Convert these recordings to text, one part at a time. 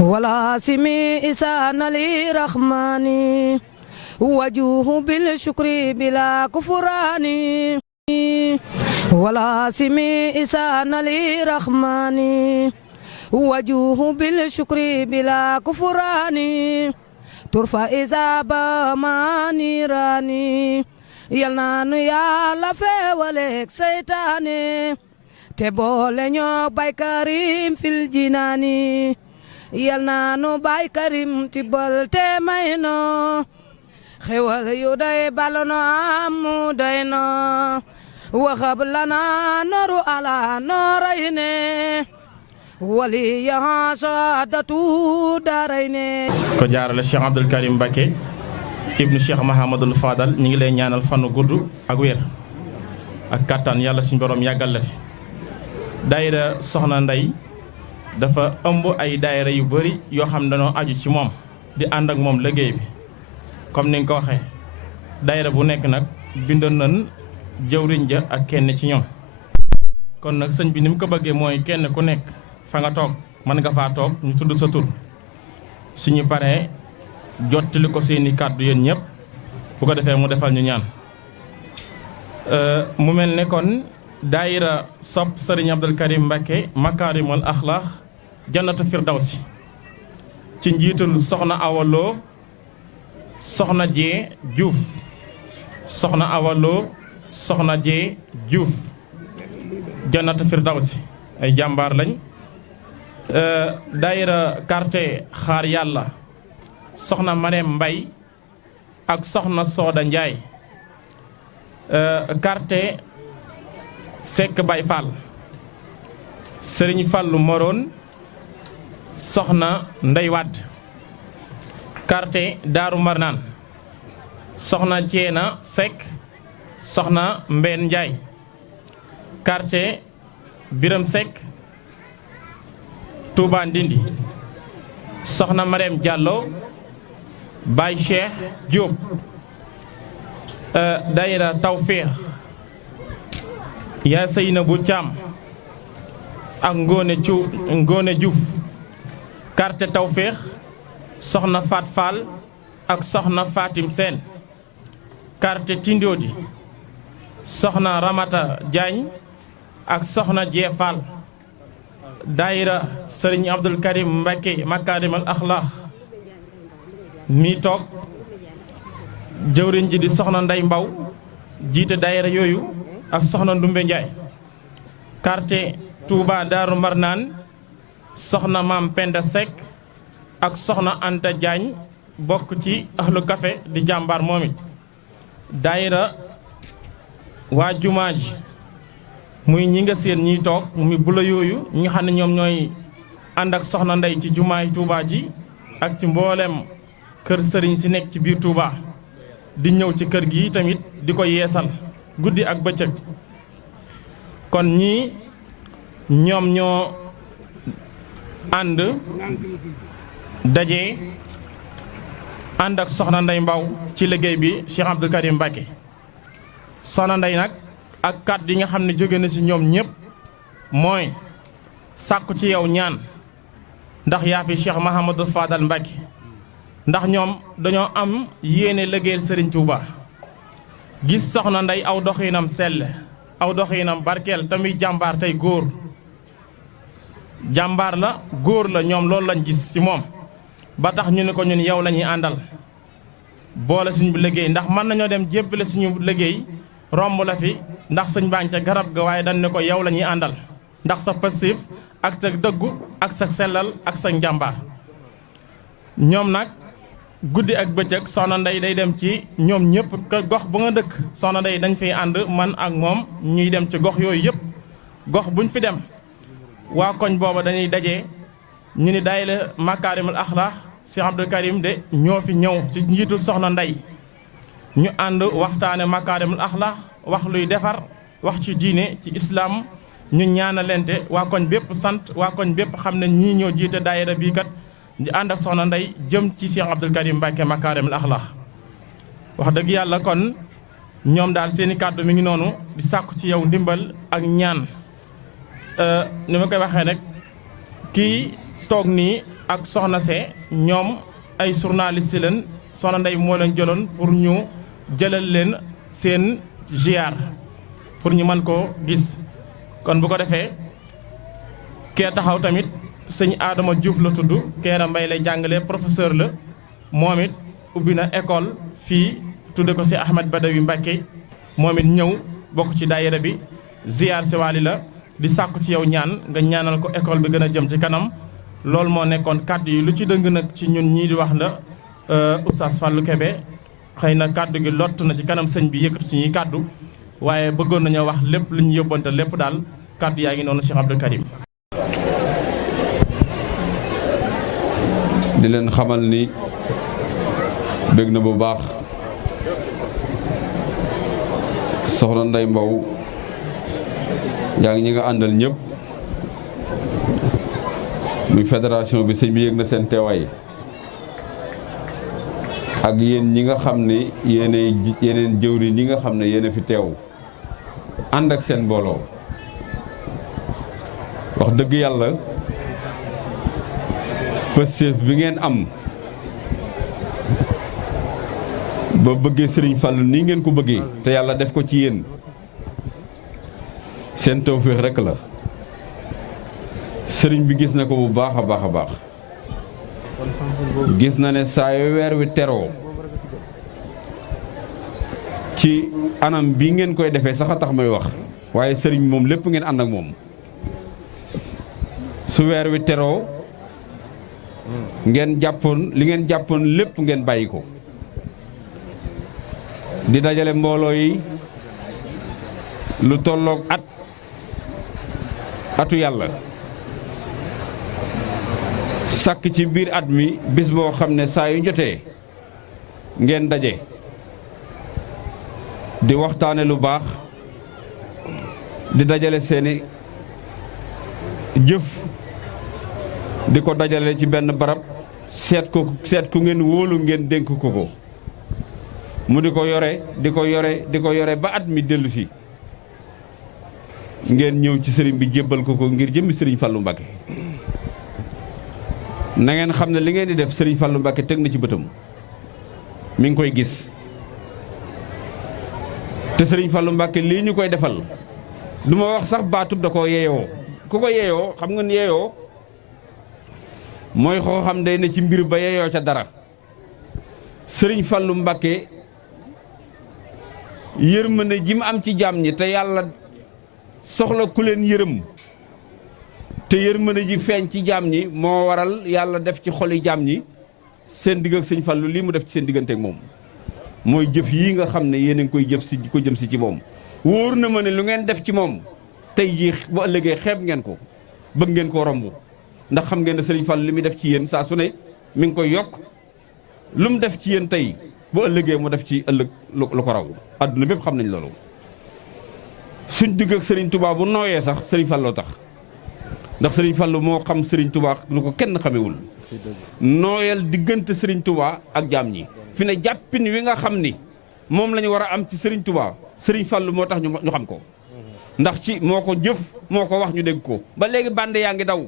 ولا سمي إسان لرحمن وجوه بالشكر بلا كفران ولا سمي إسان لرحمن وجوه بالشكر بلا كفران ترفع إذا ما نيراني يلنان يا لفي ولك سيطاني تبول نيوك باي كريم في الجناني يلنان باي كريم تبول تمينو خيوال يوداي بالونو عمو داينو وخب لنا نور على نوريني ولي يا سادتو داريني ko jaarale Cheikh Abdoul Karim Mbacké ibnu Cheikh Mahamadul Fadal ñi ngi lay ñaanal fanu gudd ak wér ak kattan yàlla suñu borom yàggal la fi daayira soxna Ndey dafa ëmb ay daayira yu bari yoo xam ne dañoo aju ci moom di ànd ak moom liggéey bi comme ni nga ko waxee daayira bu nekk nag bindoon nañ jëwriñ ja ak kenn ci ñoom kon nag sëñ bi ni mu ko bëggee mooy kenn ku nekk fa nga toog mën nga faa toog ñu tudd sa tur suñu paree jottali ko seeni kàddu yéen ñëpp bu ko defee mu defal ñu ñaan mu mel ne kon daayira sopp Serigne Abdoul Karim Mbacké Makaarimul Axlaaq Jannatu Firdawsi ci njiitul soxna awaloo soxna jee Diouf soxna awaloo soxna jee Diouf Jannatu Firdawsi ay jàmbaar lañ daayira quartier xaar yàlla soxna Marème Mbay ak soxna Sooda Njaay quartier Sekk Bay Fall Sëriñ Fallu Moroon soxna Ndey Wadd quartier Daaru Marnaan soxna Ceena Sekk soxna Mbeen Njaay quartier Biram Sekk Touba Ndindi soxna Marème Diallo Baye Cheikh Diop daayira Tawfeex yaa Seynabou Thiam ak Ngone Diouf quartier Tawfeex soxna Fat Fall ak soxna Fatim Sène quartier Tindodi soxna Ramata Diagne ak soxna Jee Fall daayira Serigne Abdoul Karim Mbacké Makaarimul Axlaaq mi toog jëwriñ ji di soxna Ndey Mbaw jiite daayira yooyu ak soxna Ndumbe Njaay quartier Touba Daaru Marnaan soxna Maam Penda Seck ak soxna Anta Diagne bokk ci ahlu café di jàmbaar moom it daayira waa jumaa ji muy ñi nga seen ñiy toog muy bula yooyu ñi nga xam ne ñoom ñooy ànd ak soxna Ndey ci jumaay Touba ji ak ci mboolem kër sëriñ si nekk ci biir Touba di ñëw ci kër gi tamit di ko yeesal guddi ak bëccëg kon ñii ñoom ñoo ànd daje ànd ak soxna Ndey Mbaw ci liggéey bi Cheikh Abdoul Karim Mbacké soxna Ndey nag ak kàddu yi nga xam ne jóge na ci ñoom ñëpp mooy sàkku ci yow ñaan ndax yaa fi Cheikh Mahamadou Fadal Mbacké ndax ñoom dañoo am yéene liggéeyal Serigne Touba gis soxna Ndey aw doxinam sell aw doxinam barkeel tamit jàmbaar tey góor jàmbaar la góor la ñoom loolu lañ gis ci moom ba tax ñu ne ko ñun yow la ñuy àndal boole suñu liggéey ndax mën nañoo dem jébbale suñu liggéey romb la fi ndax sëñ baañ ca garab ga waaye dañ ne ko yow la ñuy àndal ndax sa passif ak sa dëggu ak sa sellal ak sa njàmbaar ñoom nag guddi ak bëccëg soxna Ndey day dem ci ñoom ñëpp gox bu nga dëkk soxna Ndey dañ fiy ànd man ak moom ñuy dem ci gox yooyu yëpp gox buñ fi dem waa koñ booba dañuy daje ñu ni daayira Makaarimul Axlaaq Cheikh Abdoul Karim de ñoo fi ñëw ci njiitu soxna Ndey ñu ànd waxtaane Makaarimul Axlaaq wax luy defar wax ci diine ci islam ñu ñaanalente waa koñ bépp sant waa koñ bépp xam ne ñii ñoo jiite daayira bii kat di ànd ak soxna Ndey jëm ci Cheikh Abdoul Karim Mbacké Makaarimul Axlaaq wax dëgg yàlla kon ñoom daal seeni kàddu mi ngi noonu di sàkku ci yow ndimbal ak ñaan ni ma koy waxee rek kii toog nii ak soxna see ñoom ay journaliste leen soxna Ndey moo leen jëloon pour ñu jëlal leen seen ziar pour ñu mën koo gis kon bu ko defee kee taxaw tamit sëñ Adama Diouf la tudd Keera Mbay lay jàngale professeur la moom it ubbi na école fii tudde ko si Ahmed Badawi Mbàkke moom it ñëw bokk ci daayira bi ziar si waali la di sàkku ci yow ñaan nga ñaanal ko école bi gën a jëm ci kanam loolu moo nekkoon kàddu yi lu ci dëng nag ci ñun ñii di wax la Oustaz Fallou Kébé xëy na kàddu gi lott na ci kanam sëñ bi yëkkati suñuy kàddu waaye bëggoon nañoo wax lépp lu ñu yóbbante lépp daal kàddu yaa ngi noonu Cheikh Abdou Karim di leen xamal ni bég na bu baax soxna Ndey Mbow yaa ngi ñi nga àndal ñëpp muy fédération bi sëñ bi yëg na seen teewaay ak yéen ñi nga xam ne yeneen jëwri ñi nga xam ne yéen a fi teew ànd ak seen mbooloo wax dëgg yàlla pëstéef bi ngeen am ba bëggee sëriñ Fallu nii ngeen ko bëggee te yàlla def ko ci yéen seen tawféex rekk la sëriñ bi gis na ko bu baax a baax a baax gis na ne saa yu weer wi teroo ci anam bi ngeen koy defee sax a tax may wax waaye sëriñ bi moom lépp ngeen ànd ak moom su weer wi teroo ngeen jàppoon li ngeen jàppoon lépp ngeen bàyyi ko di dajale mbooloo yi lu tolloog atu yàlla sàkk ci biir at mi bis boo xam ne saa yu jotee ngeen daje di waxtaane lu baax di dajale seeni jëf di ko dajale ci benn barab seet ku ngeen wóolu ngeen dénk ko mu di ko yore ba at mi dellu si ngeen ñëw ci sëriñ bi jébbal ko ngir jëmmi sëriñ Fallu Mbàkke na ngeen xam ne li ngeen di def sëriñ Fallu Mbàkke teg na ci bëtam mi ngi koy gis te sëriñ Fallu Mbàkke lii ñu koy defal du ma wax sax baatub da koo yeeyoo ku ko yeeyoo xam nga yeeyoo mooy xoo xam day ne ci mbir ba yeeyoo ca dara sëriñ Fallu Mbàkke yërmande ji mu am ci jaam ñi te yàlla soxla ku leen yërëm te yërmande ji feeñ ci jaam ñi moo waral yàlla def ci xoli jaam ñi seen digg ak sëñ Fallu lii mu def ci seen diggante ak moom mooy jëf yii nga xam ne yéen a ngi koy jëf si ko jëm si ci moom wóor na ma ne lu ngeen def ci moom tey jii bu ëllëgee xeeb ngeen ko bëgg ngeen koo romb ndax xam ngeen ne sëriñ Fallu li muy def ci yéen saa su ne mi ngi koy yokk lu mu def ci yéen tey bu ëllëgee mu def ci ëllëg lu ko raw adduna bépp xam nañ loolu suñ digg ak sëriñ Touba bu nooyee sax sëriñ Falloo tax ndax sëriñ Fallu moo xam sëriñ Touba lu ko kenn xamewul nooyal diggante sëriñ Touba ak jaam ñi fi ne jàppin wi nga xam ni moom la ñu war a am ci sëriñ Touba sëriñ Fallu moo tax ñu xam ko ndax ci moo ko jëf moo ko wax ñu dégg ko ba léegi bande yaa ngi daw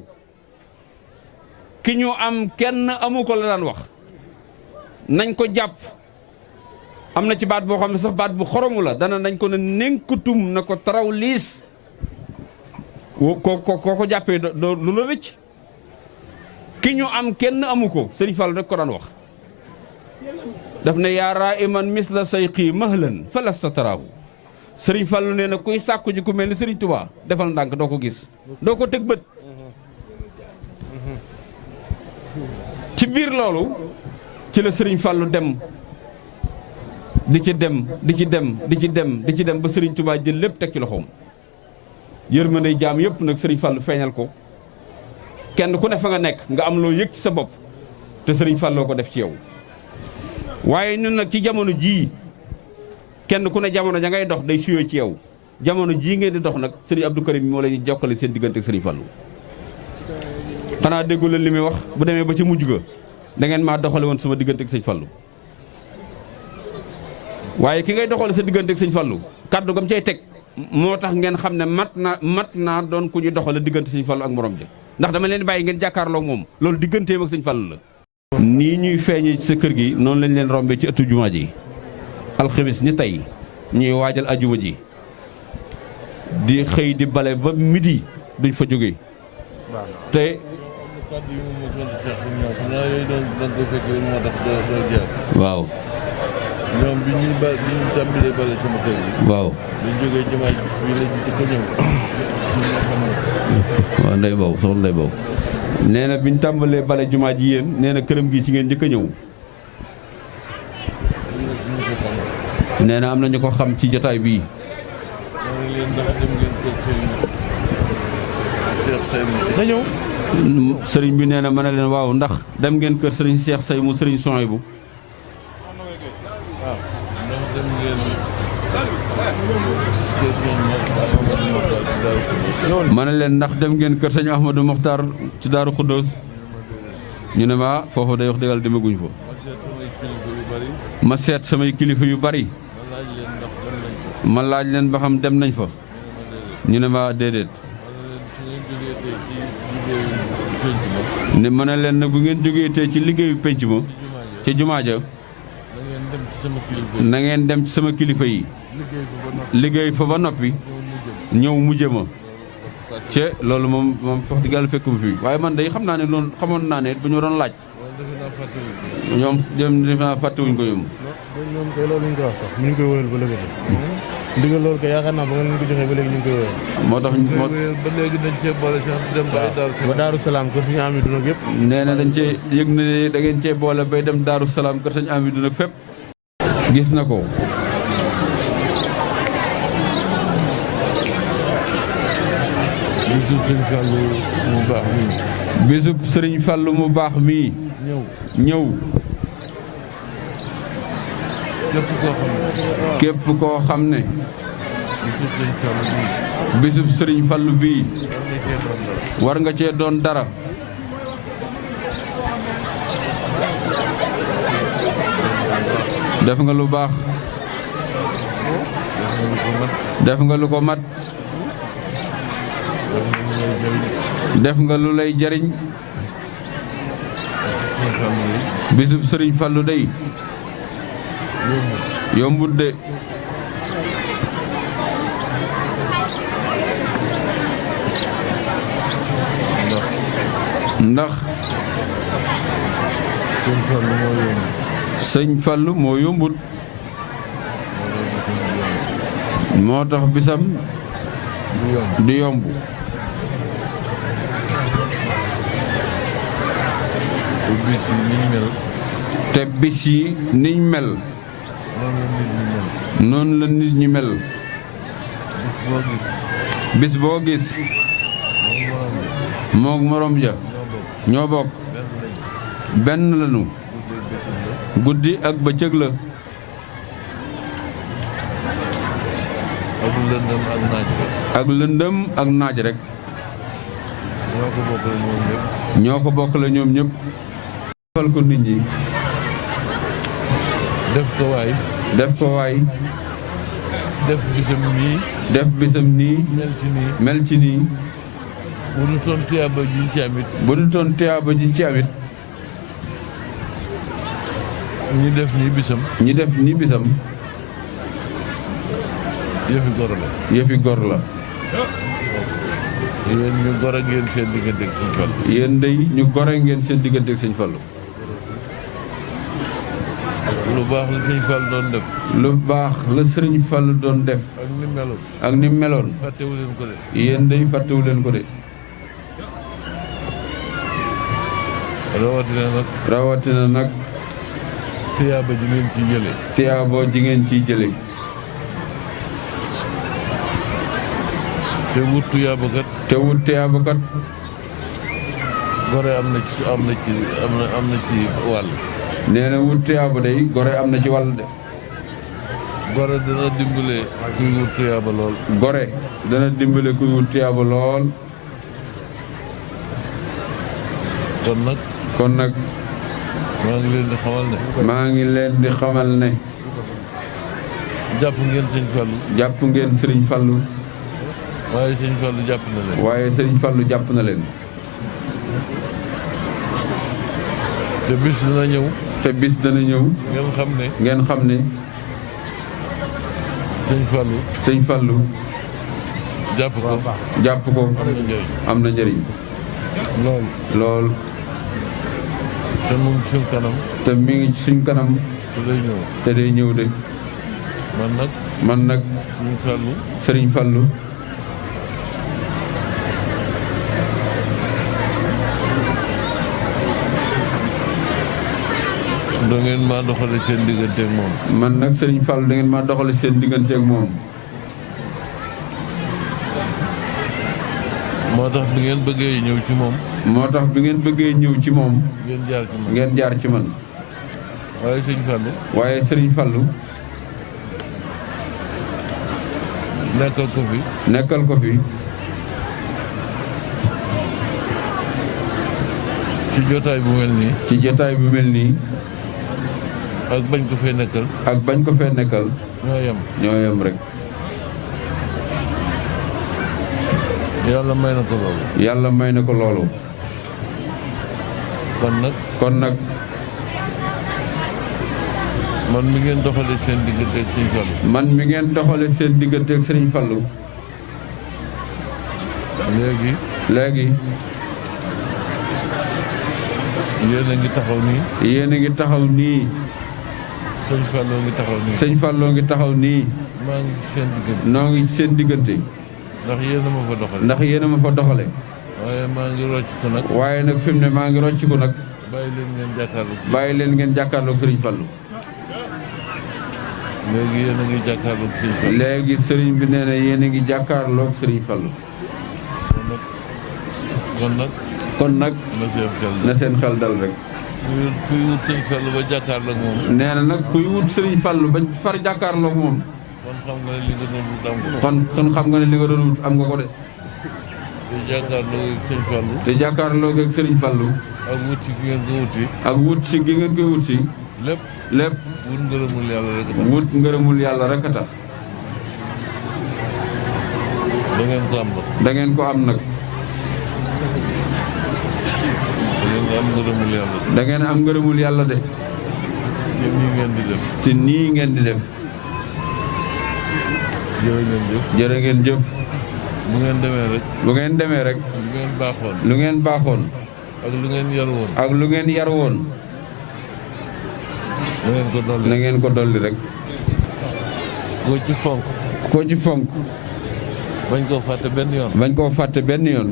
ki ñu am kenn amu ko la daan wax nañ ko jàpp am na ci baat boo xam ne sax baat bu xoromu la dana nañ ko ne nenkutum na ko taraw liis ko jàppee doo lu la rëcc ki ñu am kenn amu ko sëriñ Fallu rek ko daan wax daf ne yaaraa iman misla sayqi mahlan falasta taraahu sëriñ Fallu nee na kuy sàkku ji ku mel ni sëriñ Tuubaa defal ndànk doo ko gis doo ko tëg bët ci biir loolu ci la sëriñ Fallu dem di ci dem ba sëriñ Tuubaa jël lépp teg ci loxoom yërmande jaam yëpp nag sëriñ Fallu feeñal ko kenn ku ne fa nga nekk nga am loo yëg ci sa bopp te sëriñ Falloo ko def ci yow waaye ñun nag ci jamono jii kenn ku ne jamono ja ngay dox day suyoo ci yow jamono jii ngeen di dox nag sëriñ Abdou Karim moo leen di jokkale seen diggante ak sëriñ Fallu xanaa déggu leen li muy wax bu demee ba ci mujj ga da ngeen maa doxale woon sama diggante ak sëñ Fallu waaye ki ngay doxale sa diggante ak sëñ Fallu kàddu gam cay teg moo tax ngeen xam ne mat naa doon ku ñu doxale diggante sëñ Fallu ak morom ja ndax dama leen bàyyi ngeen jàkkaarloo moom loolu digganteem ak sëñ Fallu la. nii ñuy feeñee ci sa kër gi noonu lañ leen rombee ci ëttu jumaa ji alxamis ni tey ñuy waajal ajuma ji di xëy di bale ba midi duñ fa jóge te waaw ñoom bi ñu tàmbalee bale sama kër gi. waaw bi ñu jógee jumaa ji fii la ñu ko ñëw. waaw ndey boobu soxna ndey boobu nee na bi ñu tàmbalee bale jumaa ji yéen nee na këram gi ci ngeen njëkk a ñëw. nee na am na ñu ko xam ci jotaay bii. na ñëw. sëriñ bi nee na ma ne leen waaw ndax dem ngeen kër sëriñ Cheikh Say mu sëriñ Souhaïbou. ma ne leen ndax dem ngeen kër sëñ Ahmadou Mokhtar ci Daaru Xuddoos ñu ne ma foofu day wax dëggal demaguñ fa. ma seet samay kilifa yu bari ma laaj leen ba xam dem nañ fa ñu ne ma déedéet. ne ma ne leen nag bu ngeen jógee tey ci liggéeyu penc ma ca jumaa ja na ngeen dem ci sama kilifa yi liggéey fa ba noppi ñëw mujje ma ca loolu moom wax dëgg yàlla fekkum fi waaye man day xam naa ne loolu xamoon naa ne bu ñu doon laaj ñoom defe naa fàttewuñ ko ñoom. ñoom kay loolu ñu koy wax sax ñu ngi koy wóyal ba léegi ndigal loolu kay yaakaar naa ba ngeen ko joxee ba léegi ñu ngi koy wóyal. moo tax ba léegi dañ cee boole sax dem ba ay Daaru Salaam kër sëñ Amidou nag yëpp. nee na dañ cee yëg ne da ngeen cee boole bay dem Daaru Salaam kër sëñ Amidou nag fépp gis na ko. bisub sëriñ Fallu mu baax mii. bisub sëriñ Fallu mu baax mii. ñëw. képp koo xam ne. bisub sëriñ Fallu bii. war nga cee doon dara. def nga lu baax. def nga lu ko mat. def nga lu lay jariñ. bisub sëriñ Fallu day yombut de. ndax sëñ Fallu moo yombut. moo tax bisam du yomb. te bis yi niñ mel. noonu la nit ñi mel. bis boo gis. moog morom ja. ñoo bokk. benn lañu. guddi ak bëccëg la. ak lëndëm ak naaj rek. ñoo ko bokk la ñoom ñëpp. defal ko nit ñi. def ko waay. def ko waay. def bisam nii. def bisam nii. mel ci nii. mel ci nii. bu du toon tiyaaba jiñ ci amit. bu du toon tiyaaba jiñ ci amit. ñi def nii bisam. ñi def nii bisam. yëfi gor la. yëfi gor la. yéen ñu gore ngeen seen diggante ak sëñ Fallu. yéen day ñu gore ngeen seen diggante ak sëñ Fallu. lu baax la sëñ Fallu doon def. lu baax la sëriñ Fallu doon def. ak ni meloon. ak ni meloon. fàttewu leen ko de. yéen day fàttewu leen ko de. rawatina nag. rawatina nag. tiyaaba ji ngeen ciy jëlee. tiyaaba ji ngeen ciy jëlee. te wut tiyaaba kat. te wut tiyaaba kat. gore am na ci wàll. nee na wut tiyaaba day gore am na ci wàll de. gore dana dimbale kuy wut tiyaaba lool. gore dana dimbale kuy wut tiyaaba lool. kon nag. maa ngi leen di xamal ne. maa ngi leen di xamal ne. jàpp ngeen sëñ Fallu. jàpp ngeen sëriñ Fallu. waaye sëñ Fallu jàpp na leen. waaye sëriñ Fallu jàpp na leen. te bis dana ñëw. te bis dana ñëw. ngeen xam ne. ngeen xam ne. sëñ Fallou. jàpp ko. am na njëriñ. lool. te mu ngi suñ kanam. te mi ngi suñ kanam. te day ñëw de. man nag. sëriñ Fallou. da ngeen maa doxale seen diggante ak moom. man nag sëriñ Fallou da ngeen maa doxale seen diggante ak moom. moo tax bi ngeen bëggee ñëw ci moom. moo tax bi ngeen bëggee ñëw ci moom. ngeen jaar ci man. ngeen jaar ci man. waaye sëriñ Fallou. waaye sëriñ Fallou. nekkal ko fi. nekkal ko fi. ci jotaay bu mel nii. ci jotaay bu mel nii. ak bañ ko fee nekkal. ak bañ ko fee nekkal. ñoo yem rek. yàlla may na ko loolu. yàlla may na ko loolu. kon nag. man mi ngeen doxale seen diggante ak sëriñ Fallou. man mi ngeen doxale seen diggante ak sëriñ Fallou. léegi. yéen a ngi taxaw nii. yéen a ngi taxaw nii. sëñ Fallou ngi taxaw nii. sëñ Fallou ngi taxaw nii. maa ngi seen diggante. noo ngi seen diggante. ndax yéen a ma fa doxale. ndax yéen a ma fa doxale. waaye maa ngi rocc ko nag. waaye nag fi mu ne maa ngi rocc ko nag. bàyyi leen ngeen jàkkaarloog. bàyyi leen ngeen jàkkaarloog sëriñ Fallou. léegi yéen a ngi jàkkaarloog sëriñ Fallou. léegi sëriñ bi nee na yéen a ngi jàkkaarloog sëriñ Fallou. kon nag. na seen xel dal rek. kuy wut sëriñ Fallou ba jàkkaarloog moom. nee na nag kuy wut sëriñ Fallou ba far jàkkaarloog moom. kon xam nga ne li nga doon wut am nga ko. kon xam nga ne li nga doon wut am nga ko de. te jàkkaarloog ak sëriñ Fallou. te jàkkaarloog ak sëriñ Fallou. ak wut si gi ngeen ko wut si. ak wut si gi ngeen koy wut si. lépp. wut ngërëmul yàlla rek a tax. wut ngërëmul yàlla rek a tax. da ngeen ko am nag. da ngeen ko am nag. da ngeen am ngërëmul yàlla de. te nii ngeen di def. te nii ngeen di def. jërë ngeen jëf. jërë ngeen jëf. bu ngeen demee rek. bu ngeen demee rek. lu ngeen baaxoon. lu ngeen baaxoon. ak lu ngeen yar woon. ak lu ngeen yar woon. na ngeen ko dolli. na ngeen ko dolli rek. koo ci fonk. koo ci fonk. bañ koo fàtte benn yoon. bañ koo fàtte benn yoon.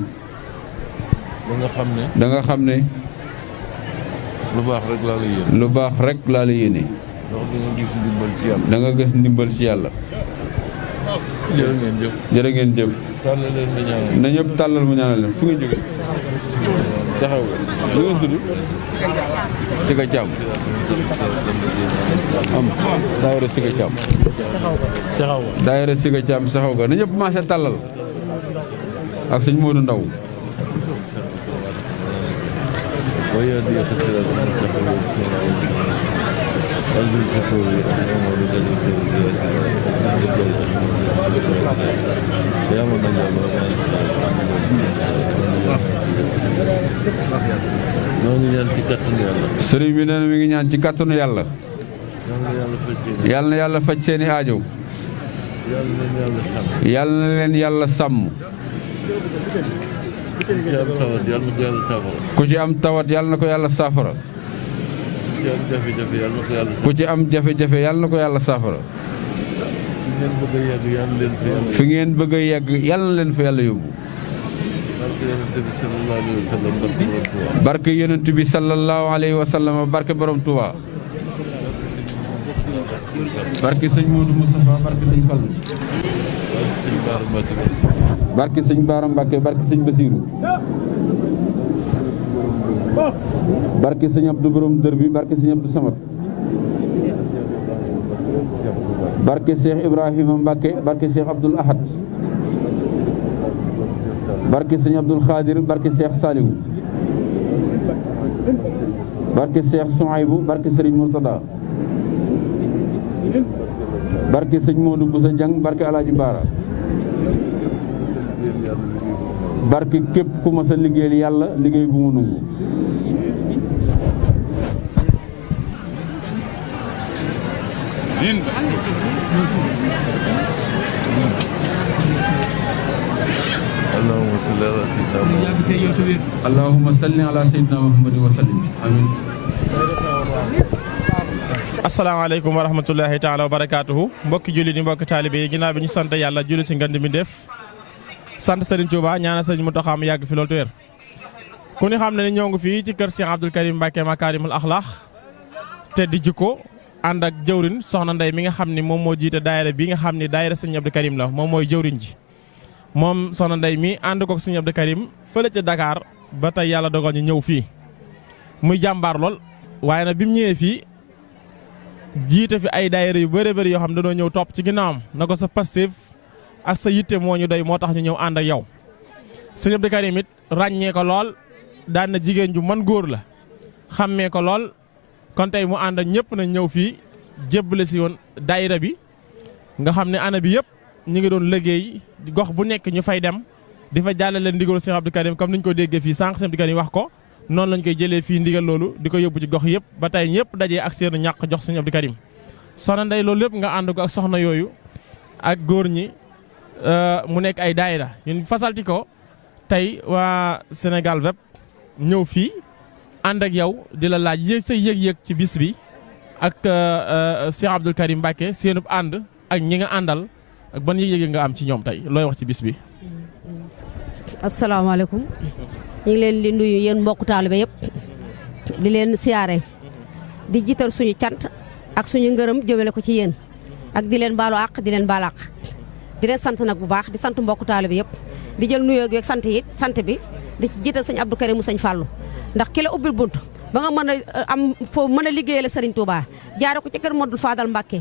da nga xam ne. da nga xam ne. lu baax rek laa la yéene. lu baax rek laa la yéene. ndax da nga gis ndimbal ci yàlla. da nga gis ndimbal ci yàlla. jërë ngeen jëf. jërë ngeen jëf. tàllal leen ma ñaanal. na ñëpp tàllal ma ñaanal leen fu ngeen jógee. taxaw nga lu ngeen tudd. Siga Thiam. am daayira Siga Thiam. daayira Siga Thiam saxaw ga na ñëpp maase tàllal. ak sëñ Modou Ndaw. sëriñ bi nee na mi ngi ñaan ci kàttanu yàlla. yàlla na yàlla faj seeni aajo. yàlla na leen yàlla sàmm. ku ci am tawat yàlla na ko yàlla saafara. ku ci am jafe-jafe yàlla na ko yàlla saafara. fi ngeen bëgg a yegg yàlla na leen fa yàlla yóbbu. barke yonent bi sallallahu alayhi wa sallam barke borom Touba. barke sëñ Modou Moustapha barke sëñ Fallou. barke sëñ Baara Mbacke barke sëñ Basirou. barke sëñ Abdou Borom Dër bi barke sëñ Abdou Samad. barke Cheikh Ibrahima Mbacke barke Cheikh Abdoul Ahad. barke sëñ Abdoul Khadir barke Cheikh Saliou. barke Cheikh Souaïbou barke Serigne Mourtada. barke sëñ Modou Boussa Diang barke Alaaji Baara. barke képp ku ma sa liggéeyal yàlla liggéey bu mu nangu. allahumma salli ala sayyidina muhammadin wa sallim amin. asalaamaaleykum wa rahmatullahi taala wa barakaatuhu mbokki jullit yi mbokki taalibe yi ginnaaw bi ñu sant yàlla julli ci ngand mi def sant Serigne Touba ñaanal Serigne Mountakha mu yàgg fi loolu téer ku ni xam ne ni ñoo ngi fii ci kër Cheikh Abdoul Karim Mbacké Makaarimul Axlaaq te di jikko ànd ak jëwrin soxna Ndey mi nga xam ni moom moo jiite daayira bi nga xam ni daayira Serigne Abdou Karim la moom mooy jëwrin ji moom soxna Ndey mi ànd kook Serigne Abdou Karim fële ca Dakar ba tey yàlla dogal ñu ñëw fii muy jàmbaar lool waaye nag bi mu ñëwee fii jiite fi ay daayira yu bëri bëri yoo xam ne dañoo ñëw topp ci ginnaawam na ko sa passif ak sa yitte moo ñu doy moo tax ñu ñëw ànd ak yow. Sëñ Abdou Karim it ràññee ko lool daan na jigéen ju man góor la xàmmee ko lool kon tey mu ànd ak ñëpp na ñëw fii jébbale si woon daayira bi nga xam ne ana bi yëpp ñu ngi doon liggéey gox bu nekk ñu fay dem di fa jàllale ndigalu Sëñ Abdou Karim comme ni ñu ko déggee fii sànq Sëñ Abdou Karim wax ko. noonu lañ koy jëlee fii ndigal loolu di ko yóbbu ci gox yëpp ba tey ñëpp dajee ak seen ñàq jox Sëñ Abdou Karim soxna Ndey loolu lépp nga ànd ko ak soxna yooyu ak góor ñi mu nekk ay daayira ñun fasalti ko tey waa Sénégal web ñëw fii ànd ak yow di la laaj yëg sa yëg-yëg ci bis bi ak Cheikh Abdoul Karim Mbacké seenub ànd ak ñi nga àndal ak ban yëg-yëg nga am ci ñoom tey looy wax ci bis bi. asalaamaaleykum. ñu ngi leen di nuyu yéen mbokku taalibe yëpp di leen siyaare di jiital suñu cant ak suñu ngërëm jëmale ko ci yéen ak di leen baalu àq di leen baal àq di leen sant nag bu baax di sant mbokku taalibe yëpp di jël nuyoo gi ak sant bi di ci jiital sëñ Abdou Karim mu sëñ Fallou ndax ki la ubbil bunt ba nga mën a am foo mën a liggéeyale Serigne Touba jaare ko ci kër Modou Fadal Mbacké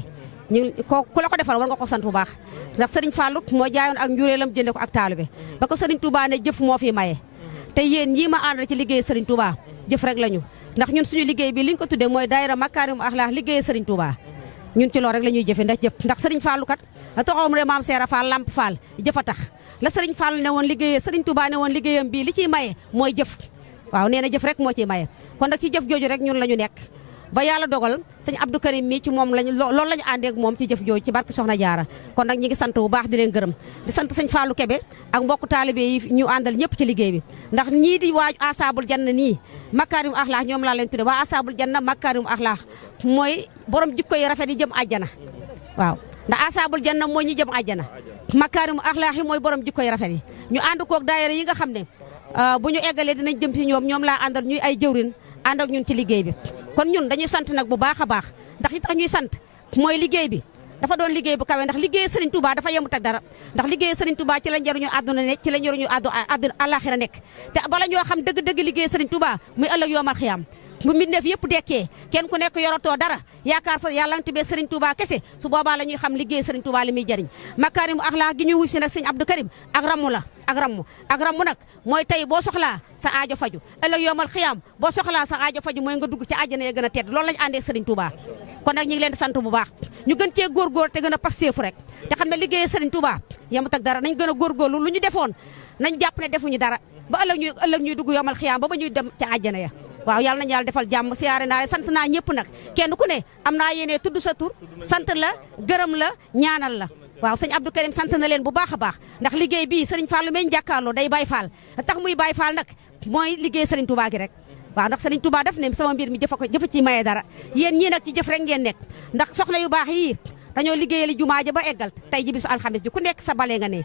ku la ko defal war nga ko sant bu baax ndax Serigne Fallou moo jaayoon ak njureelam jënde ko ak taalibe ba ko Serigne Touba ne jëf moo fi maye te yéen ñii ma àndal ci liggéey Serigne Touba jëf rek lañu ndax ñun suñu liggéey bi liñ ko tuddee mooy daayira Makaarimul Axlaaq liggéey Serigne Touba ñun ci loolu rek la ñuy jëfe ndax Serigne Fallou kat taxaw mu ne maam Seera Fall Lamp Fall jëf a tax la Serigne Fallou ne woon liggéey Serigne Touba ne woon liggéeyam bii li ciy maye mooy jëf waaw nee na jëf rek moo ciy maye kon nag ci jëf jooju rek ñun la ñu nekk ba yàlla dogal sëñ Abdou Karim mii ci moom lañu loolu la ñu àndee ak moom ci jëf jooju ci barke Soxna Jaara kon nag ñi ngi sant bu baax di leen gërëm di sant sëñ Fallou Kébé ak mbokku taalibe yi ñu àndal ñëpp ci liggéey bi ndax ñii di waaju Asaabul Janna nii Makaarimul Axlaaq ñoom laa leen tudde waa Asaabul Janna Makaarimul Axlaaq mooy borom jikko yi rafet yi jëm àjjana waaw ndax Asaabul Janna mooy ñi jëm àjjana Makaarimul Axlaaq yi mooy borom jikko yi rafet yi ñu ànd koog daayira yi nga xam ne bu ñu eggalee dinañ jëm ci ñoom laa àndal ñuy ay jëwrin ànd ak ñun ci liggéey bi kon ñun dañuy sant nag bu baax a baax ndax li tax ñuy sant mooy liggéey bi dafa doon liggéey bu kawe ndax liggéey Serigne Touba dafa yemut ak dara ndax liggéey Serigne Touba ci la njëriñu àdduna nekk ci la njëriñu àdduna àllaaxira nekk te bala ñoo xam dëgg-dëgg liggéey Serigne Touba muy ëllëg yoomal xiyaam bu mbindeef yëpp dekkee kenn ku nekk yoratoo dara yaakaar fa yàlla nga tubee Serigne Touba kese su boobaa la ñuy xam liggéey Serigne Touba li muy jëriñ Makaarimul Axlaaq gi ñuy wuy si nag sëñ Abdou Karim ak rammu la ak rammu nag mooy tey boo soxlaa sa aajo faju ëllëg yoomal xiyaam boo soxlaa sa aajo faju mooy nga dugg ci àjjana ya gën a tedd loolu lañu àndee Serigne Touba kon nag ñu ngi leen di sant bu baax ñu gën cee góorgóor te gën a passeefu rek te xam ne liggéey Serigne Touba yemut ak dara nañ gën a góorgóorlu lu ñu defoon nañ jàpp ne defuñu dara ba ëllëg ñuy dugg yoomal xiyaam ba ñuy dem ca àjjana ya waaw yàlla nañu yàlla defal jàmm siyaare naa sant naa ñëpp nag kenn ku ne am naa yéene tudd sa tur sant la gërëm la ñaanal la waaw sëñ Abdou Karim sant na leen bu baax a baax ndax liggéey bii Serigne Fallou meñ jàkkaarloo day Baye Fall tax muy Baye Fall nag mooy liggéey Serigne Touba gi rek waaw ndax Serigne Touba def ne sama mbir mi jëfa ci maye dara yéen ñii nag ci jëf rek ngeen nekk ndax soxna yu baax yii dañoo liggéeyali jumaa ja ba eggal tey ji bisu alxamis ji ku nekk sa bale nga ne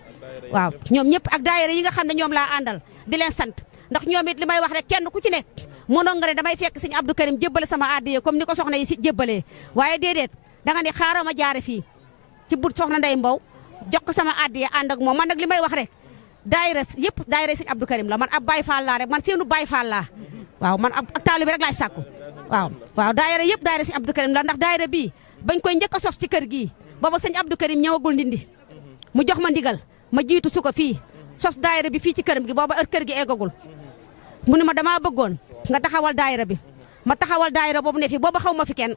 waaw ñoom ñëpp ak daayira yi nga xam ne ñoom laa àndal di leen sant ndax ñoom it li may wax rek kenn ku ci nekk mënoon nga ne damay fekk sëñ Abdou Karim jébbale sama addiya comme ni ko soxna yi si jébbalee waaye déedéet da nga ne xaaral ma jaare fii ci but soxna Ndey Mbow jox ko sama addiya ànd ak moom man nag li may wax rek daayira yëpp daayira sëñ Abdou Karim la man ab Baye Fall laa rek man seenu Baye Fall laa waaw man ak taalibe rek laay sàkku waaw daayira yëpp daayira sëñ Abdou Karim la ndax daayira bii bañ koy njëkk a sos ci kër gii booba sëñ Abdou Karim ñëwagul ndindi mu jox ma ndigal ma jiitu su ko fii sos daayira bi fii ci këram gi booba kër gi eggagul mu ne ma damaa bëggoon nga taxawal daayira bi ma taxawal daayira boobu ne fi booba xaw ma fi kenn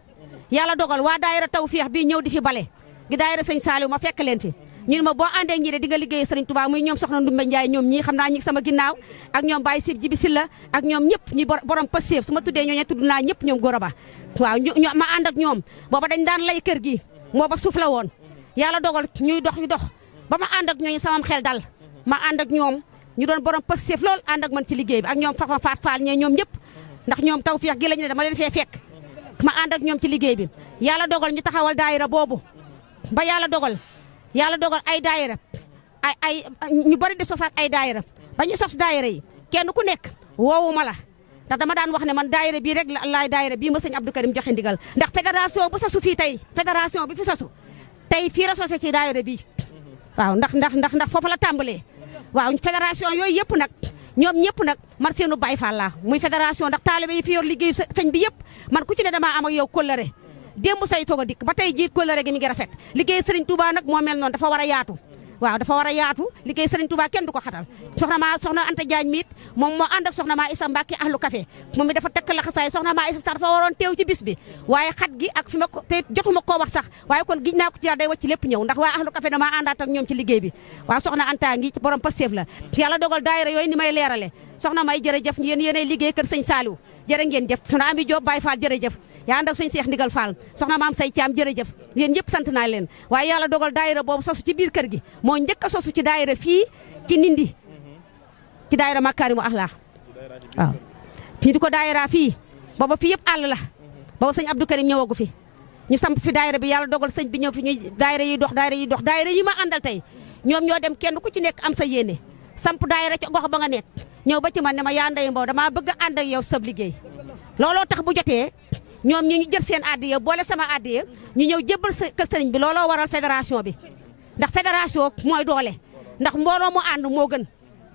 yàlla dogal waa daayira Tawfeex bii ñëw di fi bale gi daayira sëñ Saliou ma fekk leen fi ñu ne ma boo àndee ñi de di nga liggéey Serigne Touba muy ñoom soxna Ndumbe Ndiaye ñoom ñii xam naa ñi sama ginnaaw ak ñoom Baye Sib Jibi Silla ak ñoom ñëpp ñi borom Pastef su ma tuddee ñooñu tudd naa ñëpp ñoom Gora Ba waaw ma ànd ak ñoom booba dañ daan lay kër gi booba suuf la woon yàlla dogal ñuy dox ñu dox ba ma ànd ak ñooñu samam xel dal ma ànd ak ñoom ñu doon borom Pastef lool ànd ak man ci liggéey bi ak ñoom Fafa Faat Fall ñee ñoom ñëpp ndax ñoom tawfeex gi lañu ne dama leen fee fekk ma ànd ak ñoom ci liggéey bi yàlla dogal ñu taxawal daayira boobu ba yàlla dogal ay daayira ay ñu bari di sosaat ay daayira ba ñu sos daayira yi kenn ku nekk woowuma la ndax dama daan wax ne man daayira bii rek laay daayira bii ma sëñ Abdou Karim joxe ndigal ndax fédération bu sosu fii tey fédération bi fi sosu tey fii la sosé ci daayira bii waaw ndax foofu la tàmbalee waaw fédération yooyu yëpp nag ñoom ñëpp nag man seenu Baye Fall laa muy fédération ndax taalibe yi fi yor liggéeyu sëñ bi yëpp man ku ci ne damaa am ak yow kóllëre démb say toog a dikk ba tey jiit kóllëre gi mi ngi rafet liggéey Serigne Touba nag moo mel noonu dafa war a yaatu waaw dafa war a yaatu liggéey Serigne Touba kenn du ko xatal soxna Anta Diagne miit moom moo ànd ak soxna maa Isa Mbacke ahlu café moom mi dafa tekk laxasaay soxna maa Isa sax dafa waroon teew ci bis bi waaye xat gi ak fi ma ko te jotuma koo wax sax waaye kon giñ naa ko ci yàlla day wacc lépp ñëw ndax waa ahlu café damaa àndaat ak ñoom ci liggéey bi waaw soxna Anta ngi borom Pastef la yàlla dogal daayira yooyu ni may leerale soxna may jërëjëf yéenay liggéey kër sëñ Saliou jërë ngeen jëf soxna Ami Diop Baye Fall jërëjëf yaa ànd ak sëñ Cheikh Ndigal Fall soxna maam say Thiam jërëjëf yéen ñëpp sant naa leen waaye yàlla dogal daayira boobu sosu ci biir kër gi moo njëkk a sosu ci daayira fii ci Ndindi ci daayira Makarimu Akhlaq waaw ñu di ko daayira fii booba fii yëpp àll la booba sëñ Abdou Karim ñëwagu fi ñu samp fi daayira bi yàlla dogal sëñ bi ñëw fi ñuy daayira yi dox daayira yi ma àndal tey ñoom ñoo dem kenn ku ci nekk am sa yéene samp daayira ci gox ba nga nekk ñëw ba ci man ne ma yaa Ndeye Mbow damaa bëgg a ànd ak yow sab liggéey looloo tax bu jotee ñoom ñu jël seen addiya boole sama addiya ñu ñëw jébbal kër sëriñ bi looloo waral fédération bi ndax fédération mooy doole ndax mbooloo mu ànd moo gën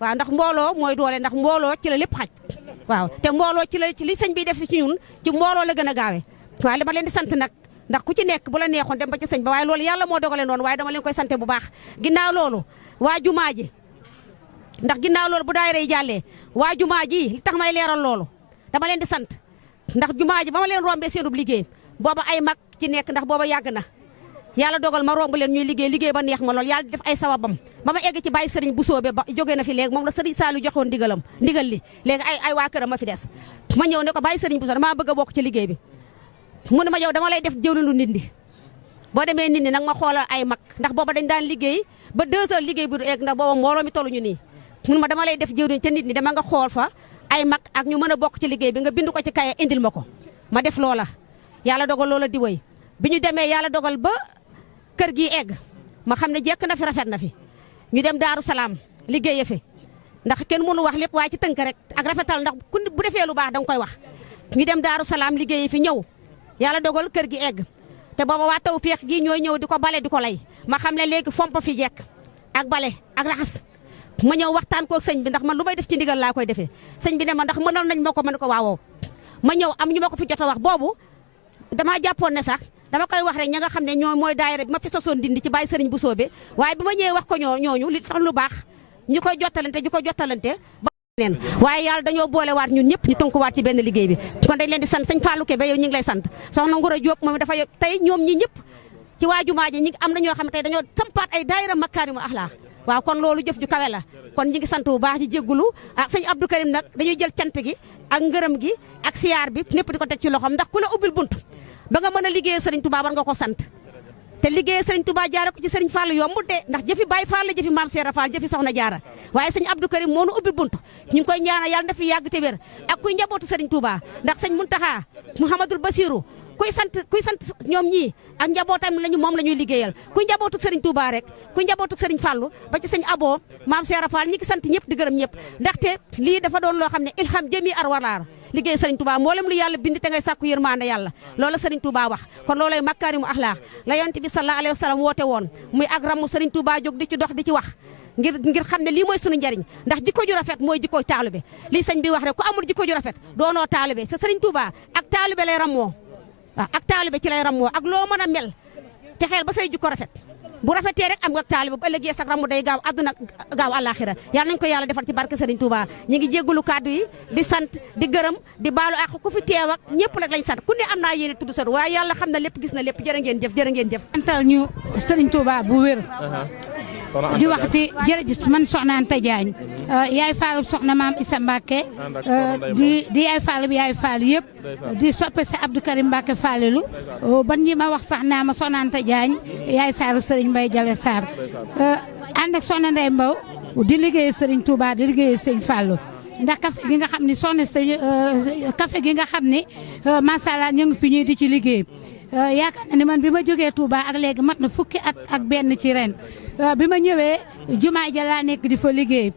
waaw ndax mbooloo mooy doole ndax mbooloo ci la lépp xaj waaw te mbooloo ci li sëñ bi def ci ñun ci mbooloo la gën a gaawee waaw li ma leen di sant nag ndax ku ci nekk bu la neexoon dem ba ci sëñ ba waaye loolu yàlla moo dogale noonu waaye dama leen koy sante bu baax ginnaaw loolu waa jumaa ji ndax ginnaaw loolu bu daayira yi jàllee waa jumaa ji li tax may leeral loolu dama leen di sant ndax jumaa ji ba ma leen rombee seenub liggéey booba ay mag ci nekk ndax booba yàgg na yàlla dogal ma romb leen ñuy liggéey ba neex ma lool yàlla def ay sababam ba ma egg ci Baye Serigne bu soobe ba jógee na fi léegi moom la Serigne Saliou joxoon ndigal li léegi ay waa këram ma fi des ma ñëw ne ko Baye Serigne bu soobe damaa bëgg a bokk ci liggéey bi mu ne ma yow dama lay def jëwriñu Ndindi boo demee Ndindi nag ma xoolal ay mag ndax booba dañ daan liggéey ba 2 heures liggéey bi du egg ndax booba mbooloo mi tolluñu nii mun ma dama lay def jëwriñ ca Ndindi dama nga xool fa ay mag ak ñu mën a bokk ci liggéey bi nga bind ko ci kaye indil ma ko ma def loola yàlla dogal loola di wéy bi ñu demee yàlla dogal ba kër gi egg ma xam ne jekk na fi rafet na fi ñu dem Daaru Salaam liggéeye fi ndax kenn mënu wax lépp waaye ci tënk rek ak rafetal ndax bu defee lu baax danga koy wax ñu dem Daaru Salaam liggéeye fi ñëw yàlla dogal kër gi egg te booba waa tawfeex gi ñooy ñëw di ko bale di ko lay ma xam ne léegi fomp fi jekk ak bale ak raxas ma ñëw waxtaan ko sëñ bi ndax man lu may def ci ndigal laa koy defee sëñ bi ne ma ndax mënal nañ ma ko mën ko waawoo ma ñëw am ñu ma ko fi jot a wax boobu damaa jàppoon ne sax dama koy wax rek ña nga xam ne ñoo mooy daayira bi ma fi sosoon Ndindi ci Baye Serigne bu soobe waaye bi ma ñëwee wax ko ñooñu li tax lu baax ñu koy jottalante ba neen waaye yàlla dañoo boole waat ñun ñëpp ñu tënkuwaat ci benn liggéey bi kon dañ leen di sant sëñ Fallou Kébé yow ñu ngi lay sant soxna Ngoura Diop moom dafa tey ñoom ñi ñëpp ci waa jumaa ji ñi am na ñoo xam ne tey dañoo tampaat ay daayira Makarimu Akhlaq waaw kon loolu jëf ju kawe la kon ñi ngi sant bu baax di jéggulu ak sëñ Abdou Karim nag dañuy jël cant gi ak ngërëm gi ak siyaar bi lépp di ko teg ci loxoom ndax ku la ubbil bunt ba nga mën a liggéeyee Serigne Touba war nga ko sant te liggéeyee Serigne Touba jaara ko ci Serigne Fall yombut de ndax jëfi Baye Fall la jëfi Maam Seera Fall jëfi Soxna Jaara waaye sëñ Abdou Karim moo nu ubbil bunt ñu ngi koy ñaanal yàlla na fi yàgg te wér ak kuy njabootu Serigne Touba ndax sëñ Muntaxa Mouhamadul Basiru kuy sant ñoom ñii ak njabootam moom la ñuy liggéeyal kuy njabootu Serigne Touba rek kuy njabootu Serigne Fallu ba ci sëñ Abo Maam Seera Fall ñi ngi sant ñëpp di gërëm ñëpp ndaxte lii dafa doon loo xam ne ilham jëmi ar walaar liggéey Serigne Touba mboolem lu yàlla bind te ngay sàkku yërmande yàlla loolu Serigne Touba wax kon loolay Makarimu Akhlaq la yonent bi sallallahu alayhi wa sallam woote woon muy ak ramu Serigne Touba jóg di ci dox di ci wax ngir xam ne lii mooy sunu njariñ ndax jikko ju rafet mooy jikko taalibe lii sëñ bi wax rek ku amul jikko ju rafet doonoo taalibe sa Serigne Touba ak taalibe lay ramoo waaw ak taalibe ci lay ramoo ak loo mën a mel fexeel ba say jikko rafet bu rafetee rek am nga taalibe bu ëllëgee sax ramu day gaaw àdduna gaaw àllaaxira yàlla nañ ko yàlla defal ci barke Serigne Touba ñi ngi jéggulu kàddu yi di sant di gërëm di baalu ak ku fi teew ak ñëpp rek lañ sant ku ne am naa yéene tudd sa waaye yàlla xam na lépp gis na lépp jërë ngeen jëf jërë ngeen jëf santal ñu Serigne Touba bu wér di waxti jërëjëf man soxna Anta Diagne yaay Fall soxna maam Issa Mbacke di yaay Fall bi yaay Fall yëpp di soppe si Abdou Karim Mbacke Fallilu ban ñi ma wax sax naa ma soxna Anta Diagne yaay Saaru Serigne Mbaye Jale Sarr ànd ak soxna Ndeye Mbow di liggéey Serigne Touba di liggéey Serigne Fallou ndax café gi nga xam ni soxna café gi nga xam ni macha allah ñu ngi fi ñuy di ci liggéey yaakaar na ni man bi ma jógee Touba ak léegi mat na fukki at ak benn ci ren bi ma ñëwee jumaa ja laa nekk di fa liggéey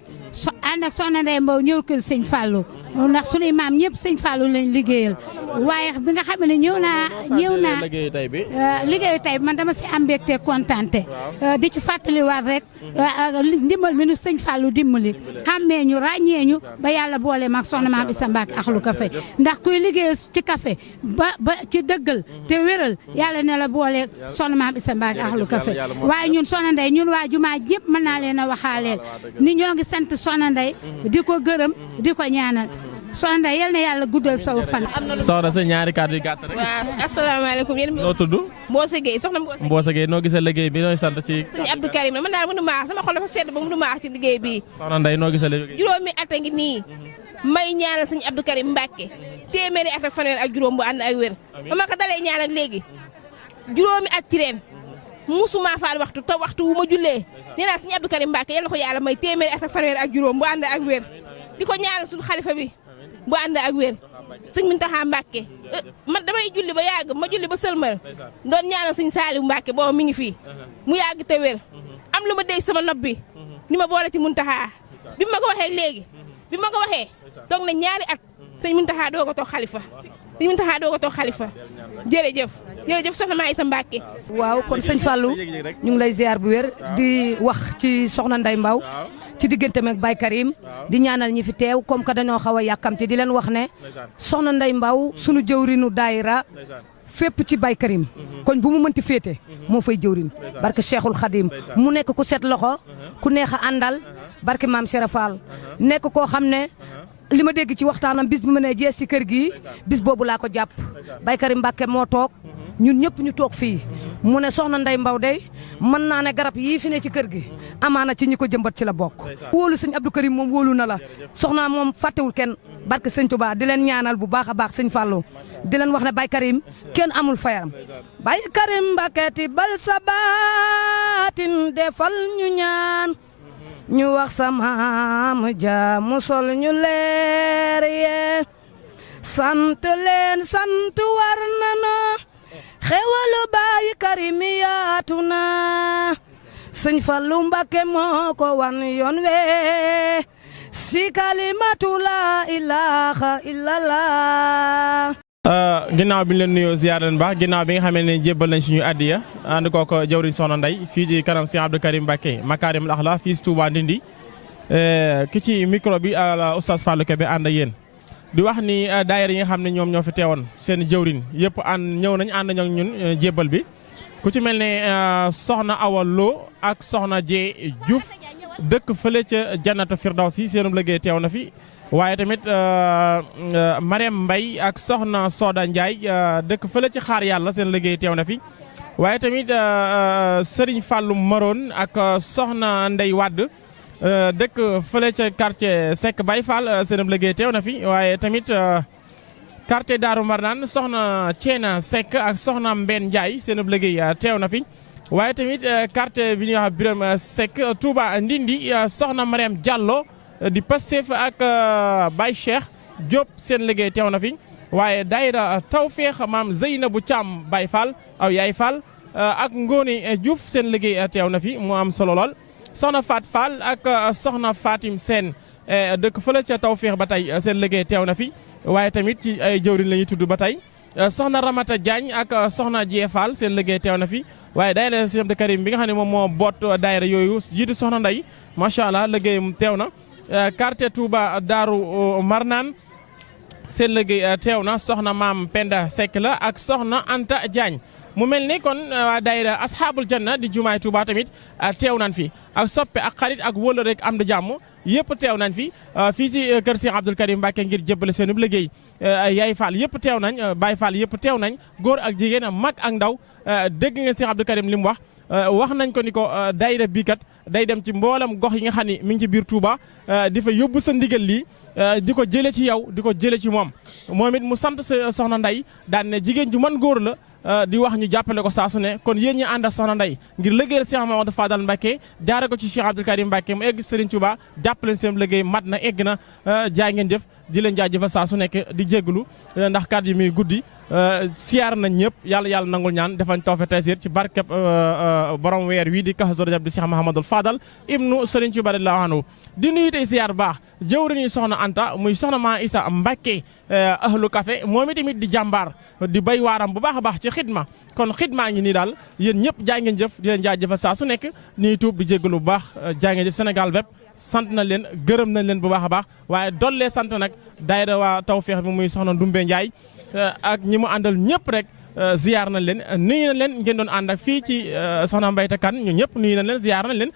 ànd ak soxna Ndeye Mbow ñëw kër sëñ Fallou ndax sunuy maam ñëpp sëñ Fallou lañ liggéeyal waaye bi nga xam ne ñëw naa liggéeyu tey bi man dama si am mbégte kontaante di ci fàttaliwaat rek ndimbal mi nu sëñ Fallou dimbali xàmmee ñu ràññee ñu ba yàlla boole mag soxna maam Issa Mbacke Ahlou Café ndax kuy liggéey ci café ba ci dëggal te wéral yàlla ne la boole soxna maam Issa Mbacke Ahlou Café waaye ñun soxna Ndeye ñun waa jumaa yëpp mën naa leen a waxaaleel ni ñoo ngi sant soxna Ndeye di ko gërëm di ko ñaanal soxna Ndeye yal na yàlla guddal saw fan. soxna sa ñaari kàddu yi gàtt rek. waaw asalaamaaleykum yéen. noo tudd. Mboose Gueye soxna Mboose Gueye. Mboose Gueye noo gisee liggéey bi nooy sant ci. sëñ Abdou Karim man daal mënu maa sama xol dafa sedd ba mënu maa ci liggéey bii. soxna Ndeye noo gisee liggéey. juróomi at a ngi nii may ñaanal sëñ Abdou Karim Mbacke téeméeri at ak fanweer ak juróom bu ànd ak wér. ba ma ko dalee ñaanal léegi juróomi at ci ren musuma faal waxtu te waxtu wu ma jullee nee naa sëñ Abdou Karim Mbacke yal na ko yàlla may téeméeri at ak fanweer ak juróom bu ànd ak wér di ko ñaanal suñu xalifa bi bu ànd ak wér sëñ Mountakha Mbacke man damay julli ba yàgg ma julli ba sëlmal doon ñaanal sëñ Saliou Mbacke booba mi ngi fii mu yàgg te wér am lu ma déy sama nopp bi ni ma boole ci Mountakha bi ma ko waxee léegi bi ma ko waxee toog na ñaari at sëñ Mountakha doo ko toog xalifa sëñ Mountakha doo ko toog xalifa jërëjëf soxna maa Issa Mbacke. waaw kon sëñ Fallou ñu ngi lay ziar bu wér di wax ci soxna Ndeye Mbow ci digganteem ak Baye Karim di ñaanal ñi fi teew comme que dañoo xaw a yàkkamti di leen wax ne soxna Ndeye Mbow sunu jëwrinu daayira fépp ci Baye Karim koñ bu mu mënti féete moo fay jëwrin barke Cheikhul Khadim mu nekk ku set loxo ku neex a àndal barke maam Cheikh Fall nekk koo xam ne li ma dégg ci waxtaanam bis bu ma nee jees ci kër gi bis boobu laa ko jàpp Baye Karim Mbacke moo toog ñun ñëpp ñu toog fii mu ne soxna Ndeye Mbow day mën naa ne garab yii fi ne ci kër gi amaana ci ñi ko jëmbat ci la bokk. wóolu sëñ Abdou Karim moom wóolu na la soxna moom fàttewul kenn barke sëñ Touba di leen ñaanal bu baax a baax sëñ Fallou di leen wax ne Baye Karim kenn amul fayam. Baye Karim Mbacke ti bal sa baatin defal ñu ñaan ñu wax sa maam ja mu sol ñu leer yee sant leen sant war na na xewalu Baye Karim yaatu na sëñ Fallou Mbacke moo ko wan yoon we si kalimatu la ilaha illallah. ginnaaw bi ñu leen nuyoo ziar leen baax ginnaaw bi nga xamee ne jébbal nañ suñu addiya ànd kooko jawriñ soxna Ndeye fii ci kanam si Abdou Karim Mbacke Makaarimul Axlaaq fii si Touba Ndindi ki ci micro bi Oustaz Fallou Kébé ànd ak yéen di wax ni daayira yi nga xam ne ñoom ñoo fi teewoon seen jëwriñ yëpp ñëw nañ ànd ñoo ñun jébbal bi ku ci mel ne soxna Awa Lo ak soxna Jee Diouf dëkk fële ca Jannatu Firdawsi seenum liggéey teew na fi waaye tamit Mariam Mbaye ak soxna Soda Ndiaye dëkk fële ci xaar yàlla seen liggéey teew na fi waaye tamit Serigne Fallou Maroon ak soxna Ndey Wadd dëkk fële ca quartier Seck Baye Fall seenum liggéey teew na fi waaye tamit quartier Daaru Marnaan soxna Ceena Seck ak soxna Mbène Ndiaye seenum liggéey teew na fi waaye tamit quartier bi ñuy wax Biram Seck Touba Ndindi soxna Mariam Diallo di Pastef ak Baye Cheikh Diop seen liggéey teew na fi waaye daayira Tawfeex maam Zeynabu Thiam Baye Fall aw Yaay Fall ak Ngoni Diouf seen liggéey teew na fi mu am solo lool soxna Fat Fall ak soxna Fatim Sène dëkk fële ca Tawfeex ba tey seen liggéey teew na fi waaye tamit ci ay jëwriñ la ñuy tudd ba tey soxna Ramata Diagne ak soxna Jee Fall seen liggéey teew na fi waaye daayira Sëñ Abdou Karim bi nga xam ne moom moo boot daayira yooyu jiitu soxna Ndeye macha allah liggéeyam teew na quartier Touba Daaru Marnaan seen liggéey teew na soxna maam Penda Seck la ak soxna Anta Diagne mu mel ni kon waa daayira asxaabul janna di jumaay Touba tamit teew nañ fi ak soppe ak xarit ak wóla rek am da jàmm yëpp teew nañ fi fii si kër Cheikh Abdoul Karim Mbacké ngir jébbale seenub liggéey yaay Fall yëpp teew nañ Baye Fall yëpp teew nañ góor ak jigéen mag ak ndaw dégg nga Cheikh Abdoul Karim li mu wax nañ ko ni ko daayira bii kat day dem ci mboolam gox yi nga xam ni mi ngi ci biir Touba di fa yóbbu sa ndigal lii di ko jële ci yow di ko jële ci moom it mu sant soxna Ndey daan ne jigéen ju mën góor la di wax ñu jàppale ko saa su ne kon yéen ñi ànd ak soxna Ndey ngir liggéeyal Cheikh Mamadou Fadal Mbacké jaare ko ci Cheikh Abdoul Karim Mbacké mu egg Serigne Touba jàppale seen liggéey mat na egg na jaay ngeen jëf di leen jaajëfal saa su nekk di jégalu ndax kàddu yi muy guddi siyaar nañ ñëpp yàlla nangul ñaan defañ tawfe taysir ci barkeb borom weer wii di Kazu Rajab di Cheikh Mahamadul Fadal ibnu Serigne Touba radiyallahu anhu di nuyu tey siyaar baax jëwriñu soxna Anta muy soxna maa Isa Mbacké ahlu café moom itamit di jàmbaar di bay waaram bu baax a baax ci xidma kon xidmaa ngi nii daal yéen ñëpp jaay ngeen jëf di leen jaajëfal saa su nekk nii tuub di jégalu bu baax jaay ngeen jëf Sénégal web sant nañ leen gërëm nañ leen bu baax a baax waaye dollee sant nag daayira waa Tawfeex bi muy soxna Ndumbe Ndiaye ak ñi mu àndal ñëpp rek ziyaar nañ leen nuyu nañ leen ngeen doon ànd ak fii ci soxna Mbayta Kan ñu ñëpp nuyu nañ leen ziyaar nañ leen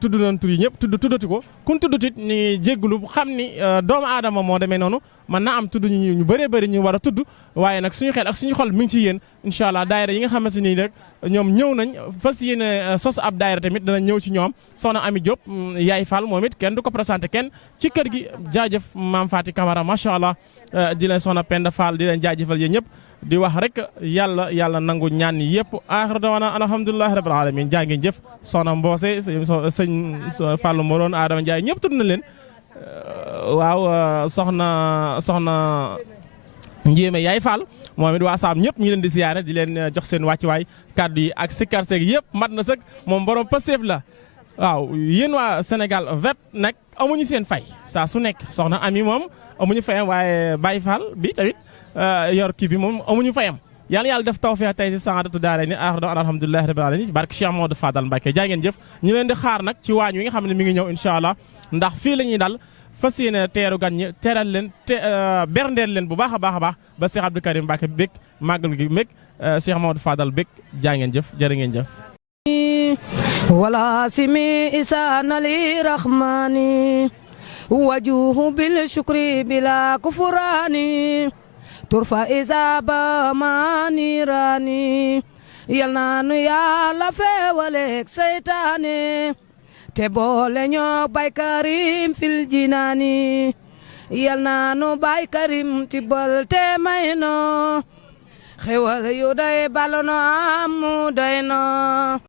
tudd nañ tur yi ñëpp tuddati ko kun tuddutit ñu ngi jéggulu xam ni doomu aadama moo demee noonu man naa am tudd ñu bëree bëri ñu war a tudd waaye nag suñu xel ak suñu xol mi ngi ci yéen incha allah daayira yi nga xamante ni rek ñoom ñëw nañ fas yéene sos ab daayira tamit dana ñëw ci ñoom soxna Ami Diop yaay Fall moom it kenn du ko présenté kenn ci kër gi jaajëf maam Fati Camara macha allah di leen soxna Penda Fall di leen jaajëfal yéen ñëpp di wax rek yàlla nangu ñaan yëpp aaxir dawana alhamdulilahi rabbil alamin jaa ngeen jëf soxna Mboose sëñ Fallou Moroon Adama Ndiaye ñëpp tudd na leen waaw soxna Njéeme yaay Fall moom it waa Saam ñëpp ñu leen di siyaare di leen jox seen wàccuwaay kàddu yi ak sikkar seeg yëpp mat na sëg moom borom Pastef la waaw yéen waa Sénégal web nag amuñu seen fay saa su nekk soxna Ami moom amuñu fayam waaye Baye Fall bi tamit yor kii bi moom amuñu fayam yàlla def tawfeex tey si saadatu daara ni aaxir daawana alhamdulilahi rabbil alamin barke Cheikh Mamadou Fadal Mbacké jaay ngeen jëf ñu leen di xaar nag ci waañ wi nga xam ne mi ngi ñëw incha allah ndax fii la ñuy dal fas yéene teeru gan ñi teeral leen berndeel leen bu baax a baax ba Cheikh Abdoul Karim Mbacké bég màggal gi bég Cheikh Mamadou Fadal bég jaay ngeen jëf jërë ngeen jëf wala simi isana li rahmani wajuhu bil shukri bila kufrani turfa izaba manirani yal na nu Yàlla feewaleek seytaane te boole ñoo Baay Karim fil jinaani yal na nu Baay Karim tibbal te may no xewal yu doy balo no am mu doy no